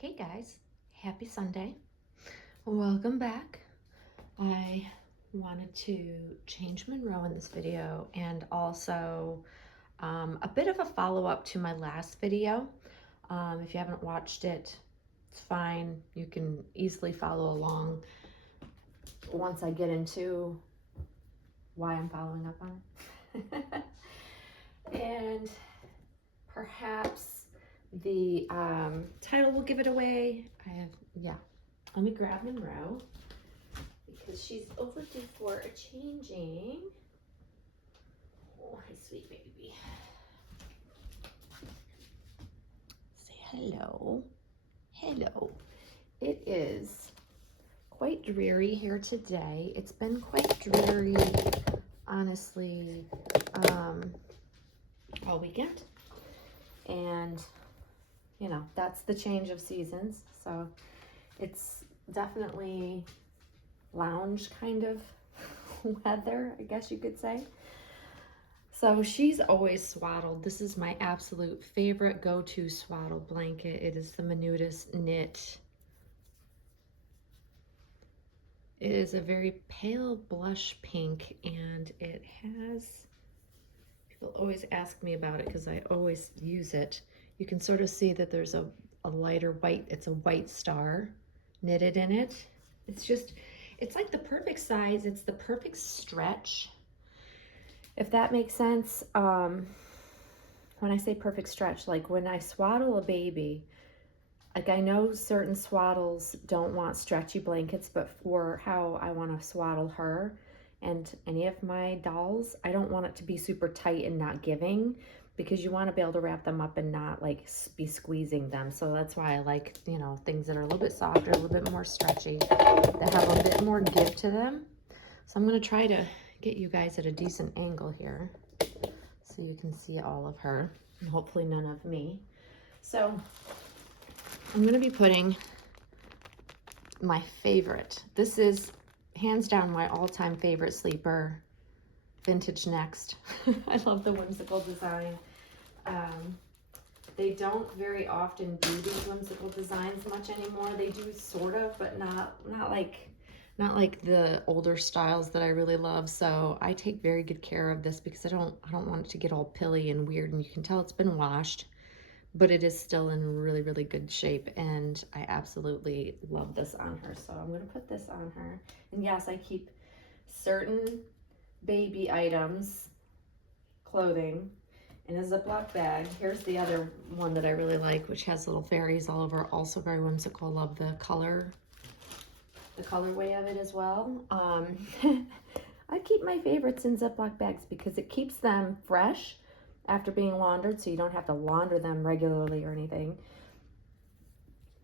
Hey guys, happy Sunday. Welcome back. I wanted to change Monroe in this video and also a bit of a follow-up to my last video. If you haven't watched it, it's fine. You can easily follow along once I get into why I'm following up on it. And perhaps the title will give it away. Let me grab Monroe because she's overdue for a changing. Oh, hi, sweet baby. Say hello. Hello. It is quite dreary here today. It's been quite dreary, honestly, all weekend. And, you know, that's the change of seasons. So it's definitely lounge kind of weather, I guess you could say. So she's always swaddled. This is my absolute favorite go-to swaddle blanket. It is the Menudas knit. It is a very pale blush pink, and it has, people always ask me about it because I always use it. You can sort of see that there's a lighter white, it's a white star knitted in it. It's like the perfect size. It's the perfect stretch, if that makes sense. When I say perfect stretch, like when I swaddle a baby, like I know certain swaddles don't want stretchy blankets, but for how I want to swaddle her and any of my dolls, I don't want it to be super tight and not giving, because you want to be able to wrap them up and not like be squeezing them. So that's why I like, you know, things that are a little bit softer, a little bit more stretchy, that have a bit more give to them. So I'm going to try to get you guys at a decent angle here so you can see all of her and hopefully none of me. So I'm going to be putting my favorite. This is hands down my all-time favorite sleeper, Vintage Next. I love the whimsical design. They don't very often do these whimsical designs much anymore. They do sort of, but not like the older styles that I really love. So I take very good care of this because I don't want it to get all pilly and weird, and you can tell it's been washed, but it is still in really, really good shape, and I absolutely love this on her. So I'm going to put this on her. And yes, I keep certain baby items, clothing, in a Ziploc bag. Here's the other one that I really like, which has little fairies all over, also very whimsical. Love the colorway of it as well. I keep my favorites in Ziploc bags because it keeps them fresh after being laundered, so you don't have to launder them regularly or anything.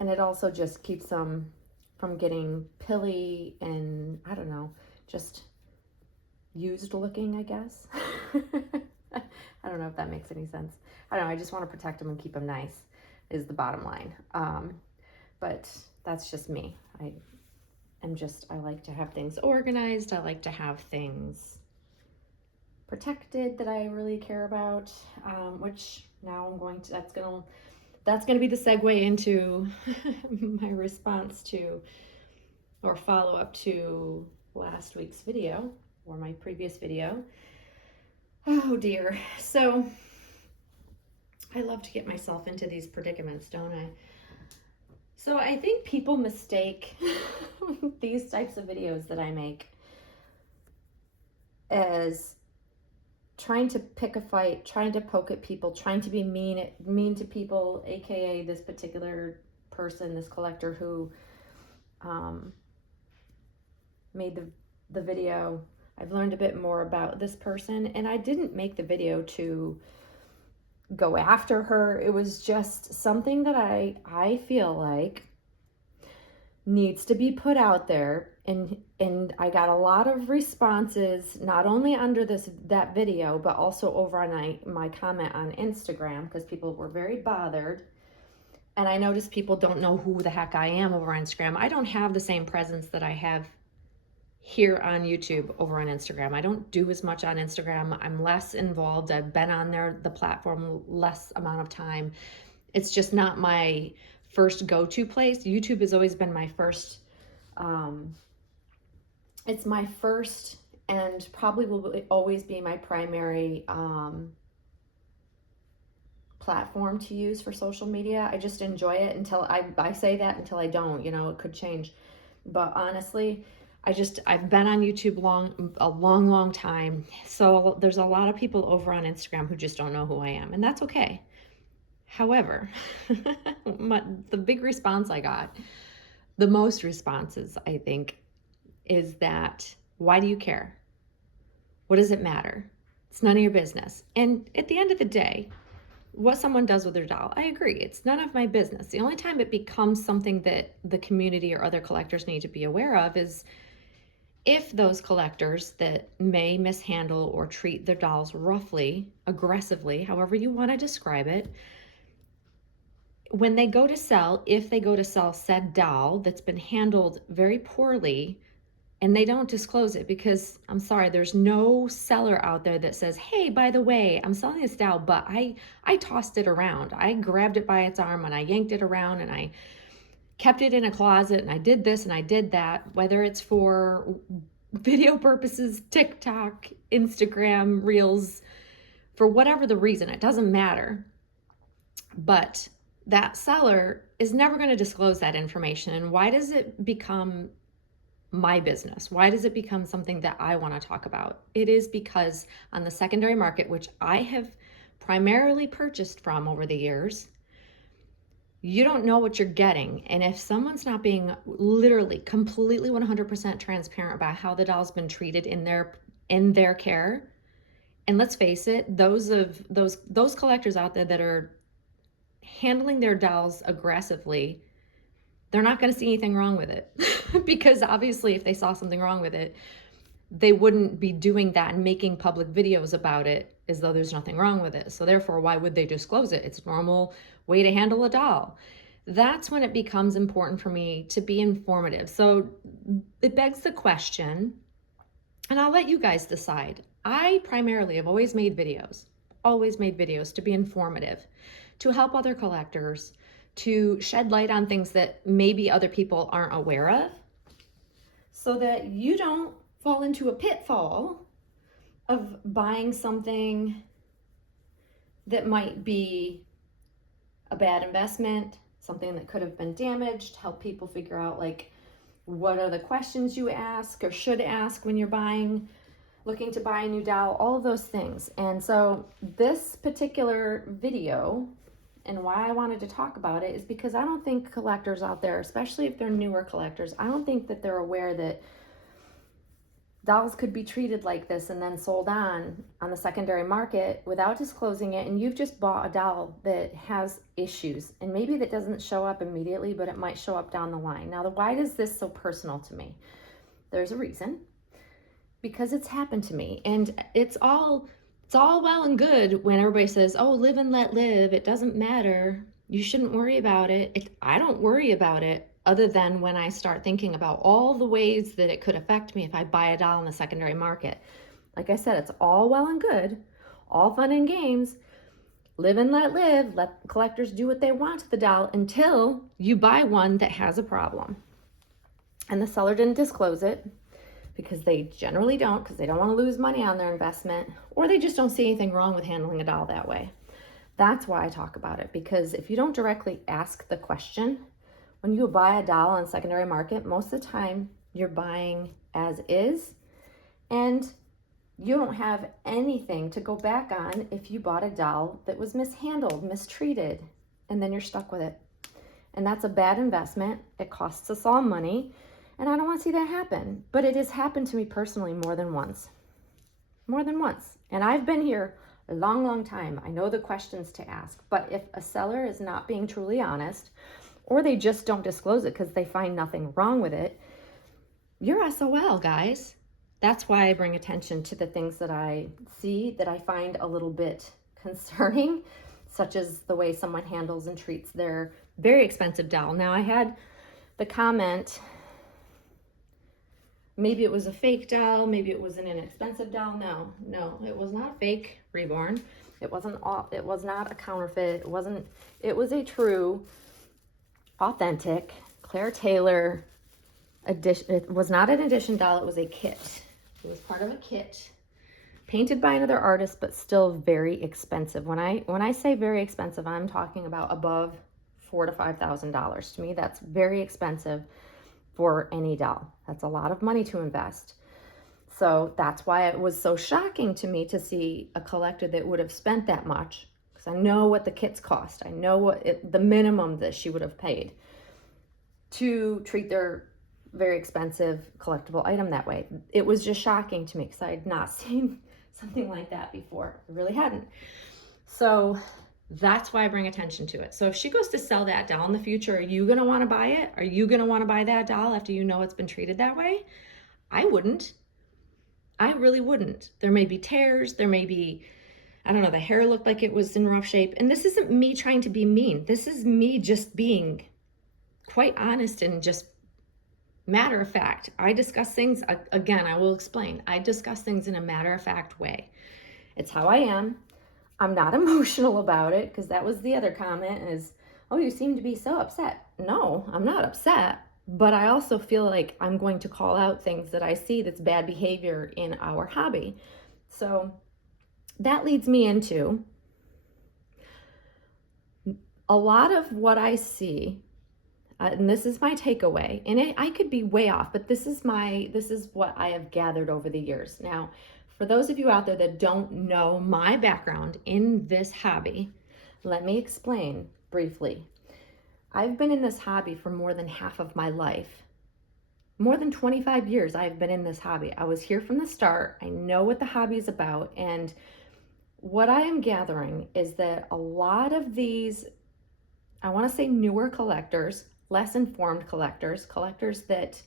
And it also just keeps them from getting pilly and, I don't know, just used looking, I guess. I don't know if that makes any sense. I don't know, I just want to protect them and keep them nice is the bottom line. But that's just me. I like to have things organized. I like to have things protected that I really care about, which now I'm going to, that's going to be the segue into my response to, or follow up to last week's video, or my previous video. Oh dear. So I love to get myself into these predicaments, don't I? So I think people mistake these types of videos that I make as trying to pick a fight, trying to poke at people, trying to be mean to people, aka this particular person, this collector who made the video. I've learned a bit more about this person, and I didn't make the video to go after her. It was just something that I feel like needs to be put out there, and I got a lot of responses, not only under that video, but also over on my comment on Instagram, because people were very bothered. And I noticed people don't know who the heck I am over on Instagram. I don't have the same presence that I have here on YouTube over on Instagram. I don't do as much on Instagram. I'm less involved. I've been on the platform less amount of time. It's just not my first go-to place. YouTube has always been my first, it's my first and probably will always be my primary platform to use for social media. I just enjoy it until I say that until I don't, you know, it could change. But honestly, I've been on YouTube a long time. So there's a lot of people over on Instagram who just don't know who I am, and that's okay. However, the big response I got, the most responses I think, is that, why do you care? What does it matter? It's none of your business. And at the end of the day, what someone does with their doll, I agree, it's none of my business. The only time it becomes something that the community or other collectors need to be aware of is if those collectors that may mishandle or treat their dolls roughly, aggressively, however you want to describe it, when they go to sell, if they go to sell said doll that's been handled very poorly, and they don't disclose it, because I'm sorry, there's no seller out there that says, hey, by the way, I'm selling this doll, but I tossed it around. I grabbed it by its arm and I yanked it around and I kept it in a closet and I did this and I did that, whether it's for video purposes, TikTok, Instagram, Reels, for whatever the reason, it doesn't matter. But that seller is never going to disclose that information. And why does it become my business? Why does it become something that I want to talk about? It is because on the secondary market, which I have primarily purchased from over the years, you don't know what you're getting. And if someone's not being literally completely 100% transparent about how the doll's been treated in their care, and let's face it, those collectors out there that are handling their dolls aggressively, they're not going to see anything wrong with it. Because obviously if they saw something wrong with it, they wouldn't be doing that and making public videos about it as though there's nothing wrong with it. So therefore, why would they disclose it? It's a normal way to handle a doll. That's when it becomes important for me to be informative. So it begs the question, and I'll let you guys decide. I primarily have always made videos to be informative, to help other collectors, to shed light on things that maybe other people aren't aware of, so that you don't fall into a pitfall of buying something that might be a bad investment, something that could have been damaged. Help people figure out, like, what are the questions you ask or should ask when you're looking to buy a new doll, all of those things. And so this particular video, and why I wanted to talk about it, is because I don't think collectors out there, especially if they're newer collectors, I don't think that they're aware that dolls could be treated like this and then sold on the secondary market without disclosing it. And you've just bought a doll that has issues, and maybe that doesn't show up immediately, but it might show up down the line. Now, why is this so personal to me? There's a reason. Because it's happened to me, and it's all well and good when everybody says, oh, live and let live, it doesn't matter, you shouldn't worry about it. I don't worry about it, other than when I start thinking about all the ways that it could affect me if I buy a doll in the secondary market. Like I said, it's all well and good, all fun and games, live and let live, let collectors do what they want to the doll until you buy one that has a problem. And the seller didn't disclose it, because they generally don't, because they don't want to lose money on their investment, or they just don't see anything wrong with handling a doll that way. That's why I talk about it, because if you don't directly ask the question, when you buy a doll on secondary market, most of the time you're buying as is, and you don't have anything to go back on if you bought a doll that was mishandled, mistreated, and then you're stuck with it. And that's a bad investment. It costs us all money. And I don't want to see that happen. But it has happened to me personally more than once. And I've been here a long time. I know the questions to ask. But if a seller is not being truly honest, or they just don't disclose it because they find nothing wrong with it, you're SOL, guys. That's why I bring attention to the things that I see that I find a little bit concerning, such as the way someone handles and treats their very expensive doll. Now, I had the comment, maybe it was a fake doll, maybe it was an inexpensive doll. No, it was not fake reborn. It was not a counterfeit. It was a true authentic Claire Taylor edition. It was not an edition doll, it was a kit. It was part of a kit painted by another artist, but still very expensive. When I say very expensive, I'm talking about above $4,000 to $5,000. To me, that's very expensive for any doll. That's a lot of money to invest. So that's why it was so shocking to me to see a collector that would have spent that much, because I know what the kits cost. I know what the minimum that she would have paid to treat their very expensive collectible item that way. It was just shocking to me because I had not seen something like that before. I really hadn't. So that's why I bring attention to it. So if she goes to sell that doll in the future, are you going to want to buy it? Are you going to want to buy that doll after you know it's been treated that way? I wouldn't. I really wouldn't. There may be tears. There may be, I don't know, the hair looked like it was in rough shape. And this isn't me trying to be mean. This is me just being quite honest and just matter of fact. I discuss things, again, I will explain. I discuss things in a matter of fact way. It's how I am. I'm not emotional about it, because that was the other comment is, oh, you seem to be so upset. No, I'm not upset, but I also feel like I'm going to call out things that I see that's bad behavior in our hobby. So that leads me into a lot of what I see. And this is my takeaway, and I could be way off, but this is what I have gathered over the years. Now, for those of you out there that don't know my background in this hobby, let me explain briefly. I've been in this hobby for more than half of my life. More than 25 years I've been in this hobby. I was here from the start. I know what the hobby is about, and what I am gathering is that a lot of these, I want to say newer collectors, less informed collectors that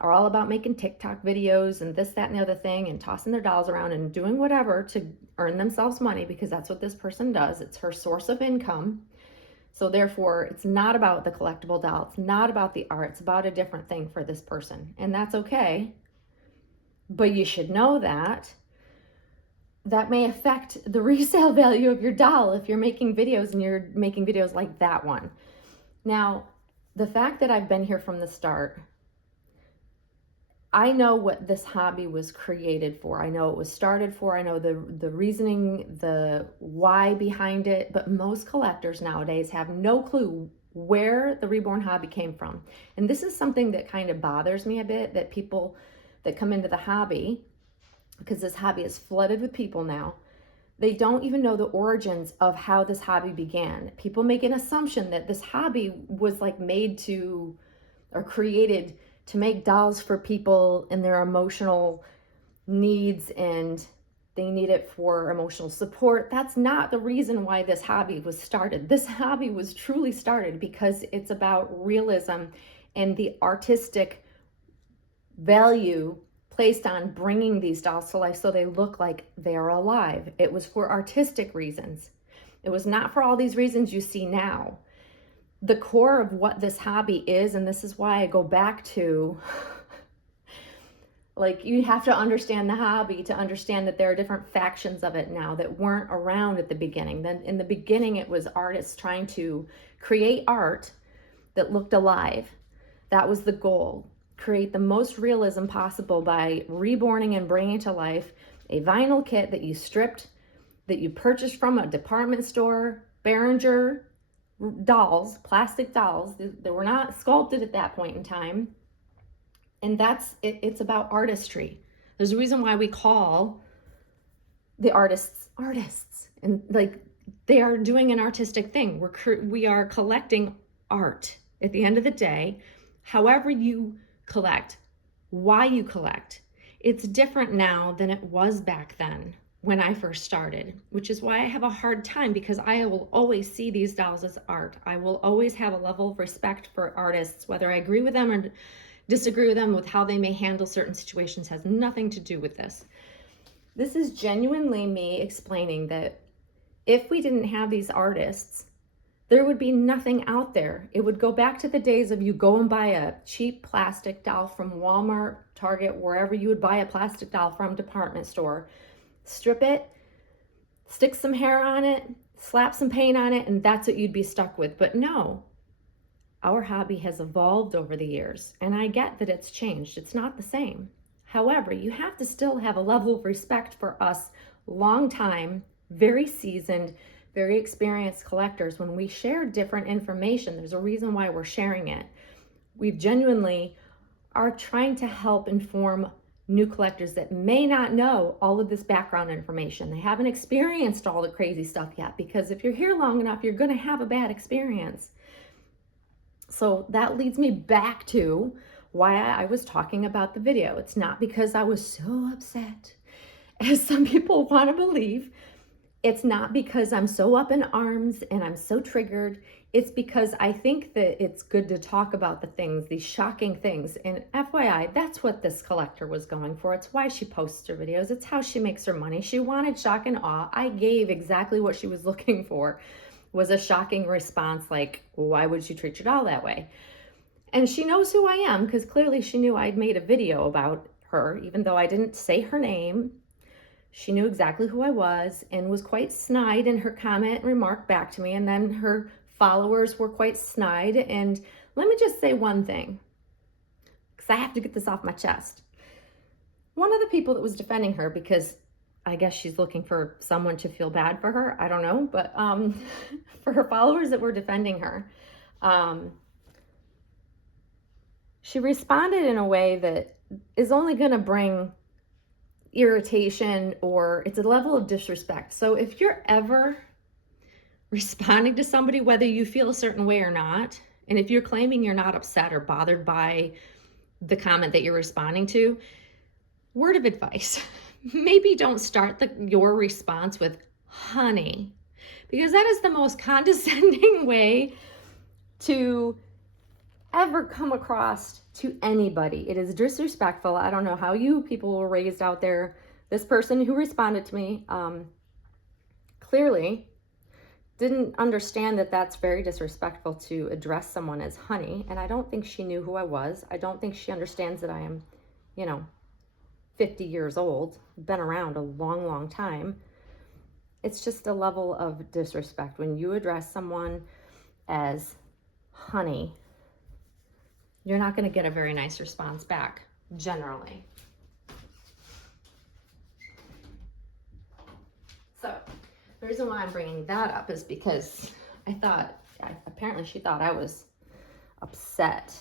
are all about making TikTok videos and this, that, and the other thing, and tossing their dolls around and doing whatever to earn themselves money, because that's what this person does. It's her source of income. So therefore, it's not about the collectible doll. It's not about the art. It's about a different thing for this person. And that's okay. But you should know that may affect the resale value of your doll if you're making videos and you're making videos like that one. Now, the fact that I've been here from the start, I know what this hobby was created for. I know it was started for. I know the reasoning, the why behind it, but most collectors nowadays have no clue where the reborn hobby came from. And this is something that kind of bothers me a bit, that people that come into the hobby, because this hobby is flooded with people now, they don't even know the origins of how this hobby began. People make an assumption that this hobby was like made to, or created to make dolls for people and their emotional needs, and they need it for emotional support. That's not the reason why this hobby was started. This hobby was truly started because it's about realism and the artistic value placed on bringing these dolls to life so they look like they're alive. It was for artistic reasons. It was not for all these reasons you see now. The core of what this hobby is, and this is why I go back to, like, you have to understand the hobby to understand that there are different factions of it now that weren't around at the beginning. Then in the beginning, it was artists trying to create art that looked alive. That was the goal. Create the most realism possible by reborning and bringing to life a vinyl kit that you stripped, that you purchased from a department store, Behringer dolls, plastic dolls. They were not sculpted at that point in time. And that's it. It's about artistry. There's a reason why we call the artists artists, and like they are doing an artistic thing. We are collecting art at the end of the day. However you collect, why you collect, it's different now than it was back then when I first started, which is why I have a hard time, because I will always see these dolls as art. I will always have a level of respect for artists, whether I agree with them or disagree with them with how they may handle certain situations has nothing to do with this. This is genuinely me explaining that if we didn't have these artists, there would be nothing out there. It would go back to the days of you go and buy a cheap plastic doll from Walmart, Target, wherever you would buy a plastic doll from, department store, strip it, stick some hair on it, slap some paint on it, and that's what you'd be stuck with. But no, Our hobby has evolved over the years, and I get that it's changed. It's not the same. However, you have to still have a level of respect for us long time, very seasoned, very experienced collectors. When we share different information, there's a reason why we're sharing it. We genuinely are trying to help inform new collectors that may not know all of this background information. They haven't experienced all the crazy stuff yet, because if you're here long enough, you're going to have a bad experience. So that leads me back to why I was talking about the video. It's not because I was so upset, as some people want to believe. It's not because I'm so up in arms and I'm so triggered. It's because I think that it's good to talk about the things, these shocking things. And FYI, that's what this collector was going for. It's why she posts her videos. It's how she makes her money. She wanted shock and awe. I gave exactly what she was looking for, was a shocking response like, why would you treat your doll that way? And she knows who I am, because clearly she knew I'd made a video about her, even though I didn't say her name. She knew exactly who I was and was quite snide in her comment and remark back to me. And then her followers were quite snide. And let me just say one thing, because I have to get this off my chest. One of the people that was defending her, because I guess she's looking for someone to feel bad for her, I don't know, but for her followers that were defending her, she responded in a way that is only going to bring irritation, or it's a level of disrespect. So if you're ever responding to somebody, whether you feel a certain way or not, and if you're claiming you're not upset or bothered by the comment that you're responding to, word of advice, maybe don't start your response with honey, because that is the most condescending way to ever come across to anybody. It is disrespectful. I don't know how you people were raised out there. This person who responded to me clearly didn't understand that that's very disrespectful to address someone as honey. And I don't think she knew who I was. I don't think she understands that I am, 50 years old, been around a long, long time. It's just a level of disrespect when you address someone as honey. You're not going to get a very nice response back, generally. So the reason why I'm bringing that up is because apparently she thought I was upset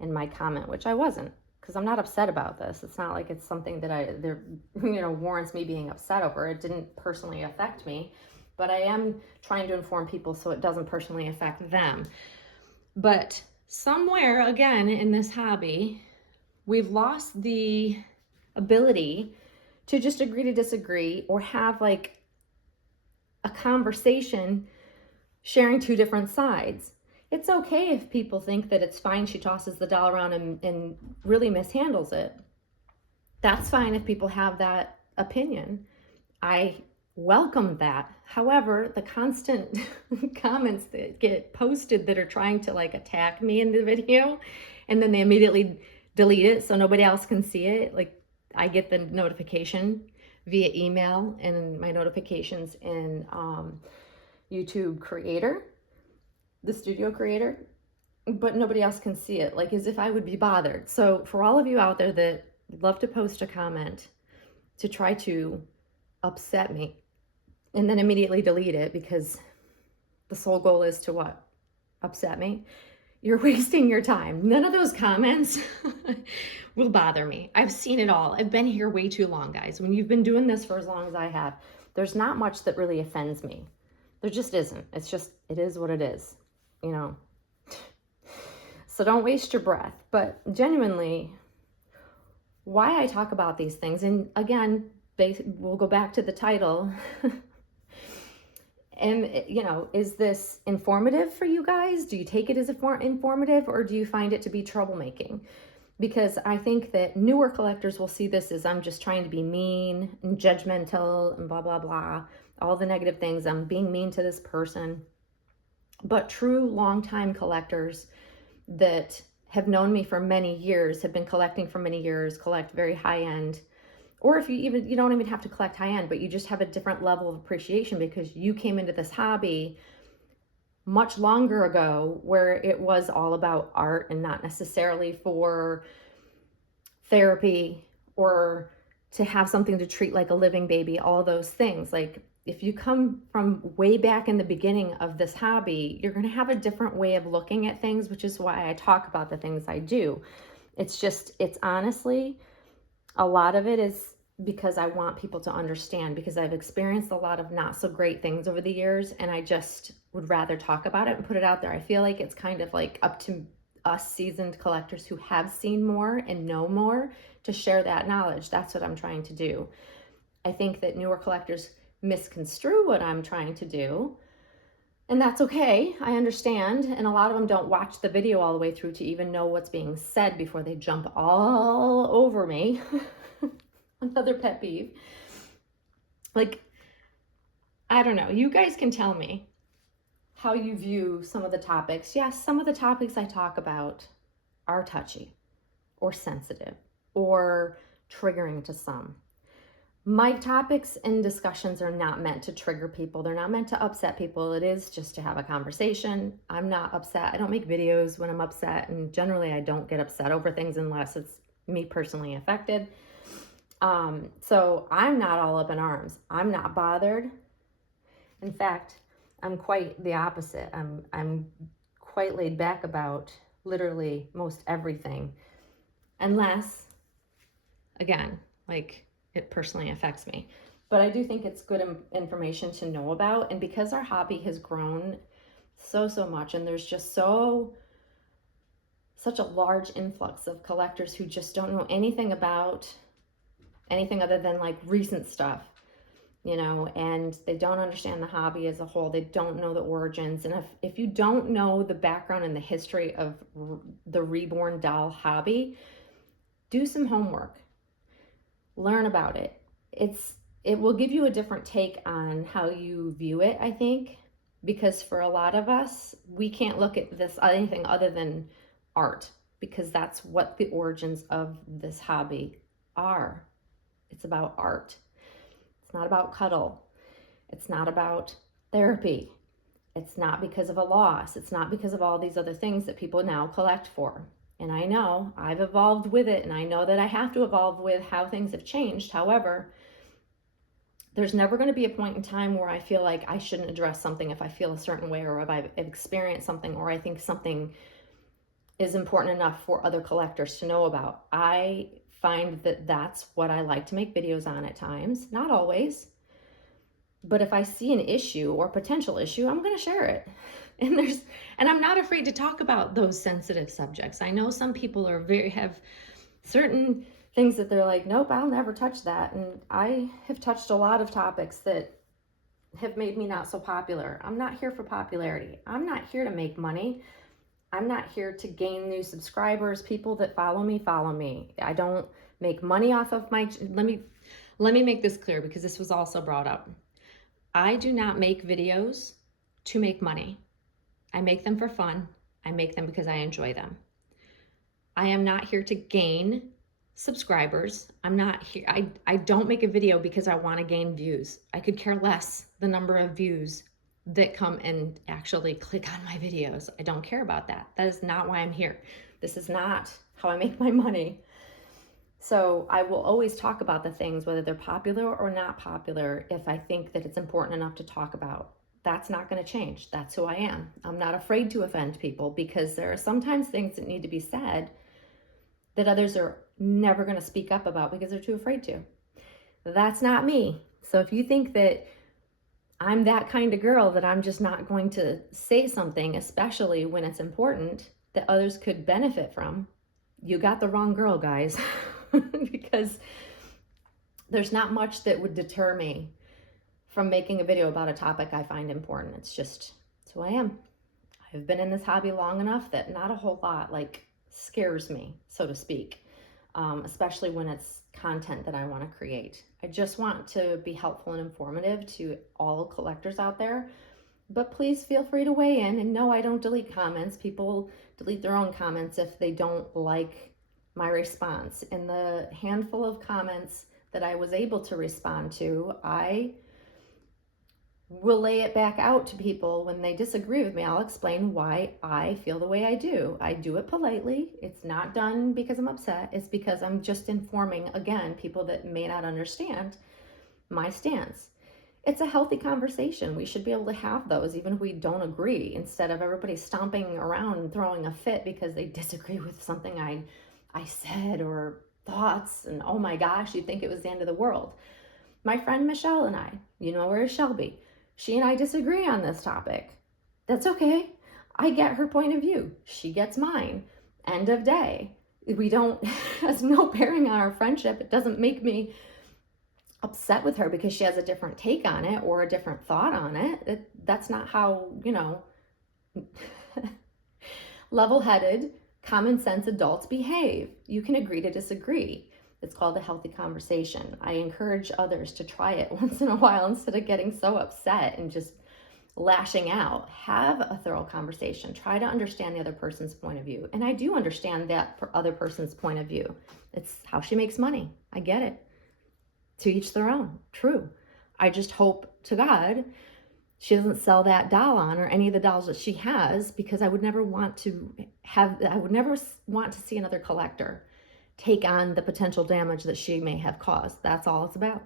in my comment, which I wasn't, because I'm not upset about this. It's not like it's something that warrants me being upset over. It didn't personally affect me, but I am trying to inform people so it doesn't personally affect them. But somewhere, again, in this hobby, we've lost the ability to just agree to disagree, or have like a conversation sharing two different sides. It's okay if people think that it's fine she tosses the doll around and really mishandles it. That's fine if people have that opinion. I welcome that. However, the constant comments that get posted that are trying to like attack me in the video, and then they immediately delete it so nobody else can see it. Like, I get the notification via email and my notifications in YouTube Creator, the Studio Creator, but nobody else can see it, like as if I would be bothered. So for all of you out there that love to post a comment to try to upset me and then immediately delete it because the sole goal is to what? Upset me. You're wasting your time. None of those comments will bother me. I've seen it all. I've been here way too long, guys. When you've been doing this for as long as I have, there's not much that really offends me. There just isn't. It's just, it is what it is, So don't waste your breath. But genuinely, why I talk about these things, and again, we'll go back to the title. And, is this informative for you guys? Do you take it as informative, or do you find it to be troublemaking? Because I think that newer collectors will see this as I'm just trying to be mean and judgmental and blah, blah, blah. All the negative things. I'm being mean to this person. But true longtime collectors that have known me for many years, have been collecting for many years, collect very high end. Or if you don't even have to collect high end, but you just have a different level of appreciation because you came into this hobby much longer ago where it was all about art and not necessarily for therapy or to have something to treat like a living baby, all those things. Like if you come from way back in the beginning of this hobby, you're going to have a different way of looking at things, which is why I talk about the things I do. It's honestly, a lot of it is because I want people to understand, because I've experienced a lot of not so great things over the years, and I just would rather talk about it and put it out there. I feel like it's kind of like up to us seasoned collectors who have seen more and know more to share that knowledge. That's what I'm trying to do. I think that newer collectors misconstrue what I'm trying to do, and that's okay. I understand. And a lot of them don't watch the video all the way through to even know what's being said before they jump all over me. Another pet peeve. Like, I don't know. You guys can tell me how you view some of the topics. Yes, some of the topics I talk about are touchy or sensitive or triggering to some. My topics and discussions are not meant to trigger people. They're not meant to upset people. It is just to have a conversation. I'm not upset. I don't make videos when I'm upset, and generally I don't get upset over things unless it's me personally affected. So I'm not all up in arms. I'm not bothered. In fact, I'm quite the opposite. I'm quite laid back about literally most everything, unless, again, like it personally affects me. But I do think it's good information to know about. And because our hobby has grown so much, and there's just such a large influx of collectors who just don't know anything about anything other than like recent stuff, and they don't understand the hobby as a whole. They don't know the origins. And if you don't know the background and the history of the reborn doll hobby, do some homework, learn about it. It will give you a different take on how you view it, I think, because for a lot of us, we can't look at this anything other than art, because that's what the origins of this hobby are. It's about art. It's not about cuddle. It's not about therapy. It's not because of a loss. It's not because of all these other things that people now collect for. And I know I've evolved with it, and I know that I have to evolve with how things have changed. However, there's never going to be a point in time where I feel like I shouldn't address something if I feel a certain way, or if I've experienced something, or I think something is important enough for other collectors to know about. I find that that's what I like to make videos on at times. Not always. But if I see an issue or potential issue, I'm going to share it. And I'm not afraid to talk about those sensitive subjects. I know some people have certain things that they're like, nope, I'll never touch that. And I have touched a lot of topics that have made me not so popular. I'm not here for popularity. I'm not here to make money. I'm not here to gain new subscribers. People that follow me. I don't make money off of my, let me make this clear, because this was also brought up. I do not make videos to make money. I make them for fun. I make them because I enjoy them. I am not here to gain subscribers. I'm not here. I don't make a video because I want to gain views. I could care less the number of views that come and actually click on my videos. I don't care about that. That is not why I'm here. This is not how I make my money. So I will always talk about the things, whether they're popular or not popular, if I think that it's important enough to talk about. That's not going to change. That's who I am. I'm not afraid to offend people, because there are sometimes things that need to be said that others are never going to speak up about because they're too afraid to. That's not me. So if you think that I'm that kind of girl that I'm just not going to say something, especially when it's important, that others could benefit from, you got the wrong girl, guys. Because there's not much that would deter me from making a video about a topic I find important. It's who I am. I've been in this hobby long enough that not a whole lot scares me, so to speak, especially when it's content that I want to create. I just want to be helpful and informative to all collectors out there. But please feel free to weigh in. And no, I don't delete comments. People delete their own comments if they don't like my response. In the handful of comments that I was able to respond to, I will lay it back out to people when they disagree with me. I'll explain why I feel the way I do. I do it politely. It's not done because I'm upset. It's because I'm just informing, again, people that may not understand my stance. It's a healthy conversation. We should be able to have those even if we don't agree, instead of everybody stomping around and throwing a fit because they disagree with something I said or thoughts, and oh my gosh, you'd think it was the end of the world. My friend Michelle and I, you know her as Shelby, she and I disagree on this topic. That's okay. I get her point of view. She gets mine. End of day. We don't, has no bearing on our friendship. It doesn't make me upset with her because she has a different take on it or a different thought on it. That's not how, level-headed, common sense adults behave. You can agree to disagree. It's called a healthy conversation. I encourage others to try it once in a while instead of getting so upset and just lashing out. Have a thorough conversation. Try to understand the other person's point of view. And I do understand that other person's point of view. It's how she makes money. I get it. To each their own. True. I just hope to God she doesn't sell that doll on, or any of the dolls that she has, because I would never want to see another collector take on the potential damage that she may have caused. That's all it's about.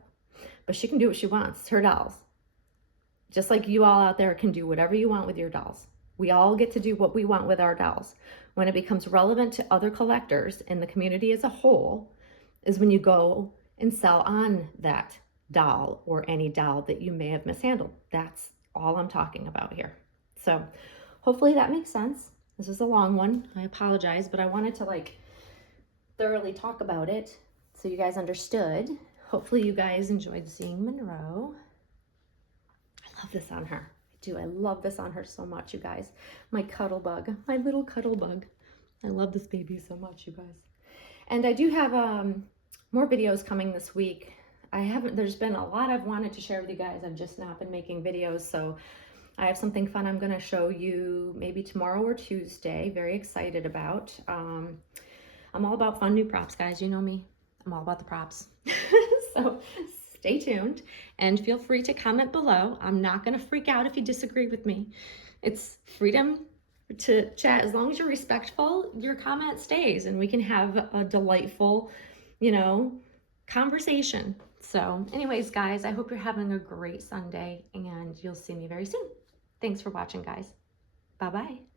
But she can do what she wants. It's her dolls. Just like you all out there can do whatever you want with your dolls. We all get to do what we want with our dolls. When it becomes relevant to other collectors and the community as a whole is when you go and sell on that doll or any doll that you may have mishandled. That's all I'm talking about here. So hopefully that makes sense. This is a long one. I apologize, but I wanted to thoroughly talk about it so you guys understood. Hopefully you guys enjoyed seeing Monroe. I love this on her. I do. I love this on her so much, you guys. My cuddle bug, my little cuddle bug. I love this baby so much, you guys. And I do have more videos coming this week. There's been a lot I've wanted to share with you guys. I've just not been making videos. So I have something fun I'm going to show you maybe tomorrow or Tuesday. Very excited about. I'm all about fun new props, guys. You know me. I'm all about the props. So stay tuned and feel free to comment below. I'm not going to freak out if you disagree with me. It's freedom to chat. As long as you're respectful, your comment stays and we can have a delightful, conversation. So anyways, guys, I hope you're having a great Sunday and you'll see me very soon. Thanks for watching, guys. Bye-bye.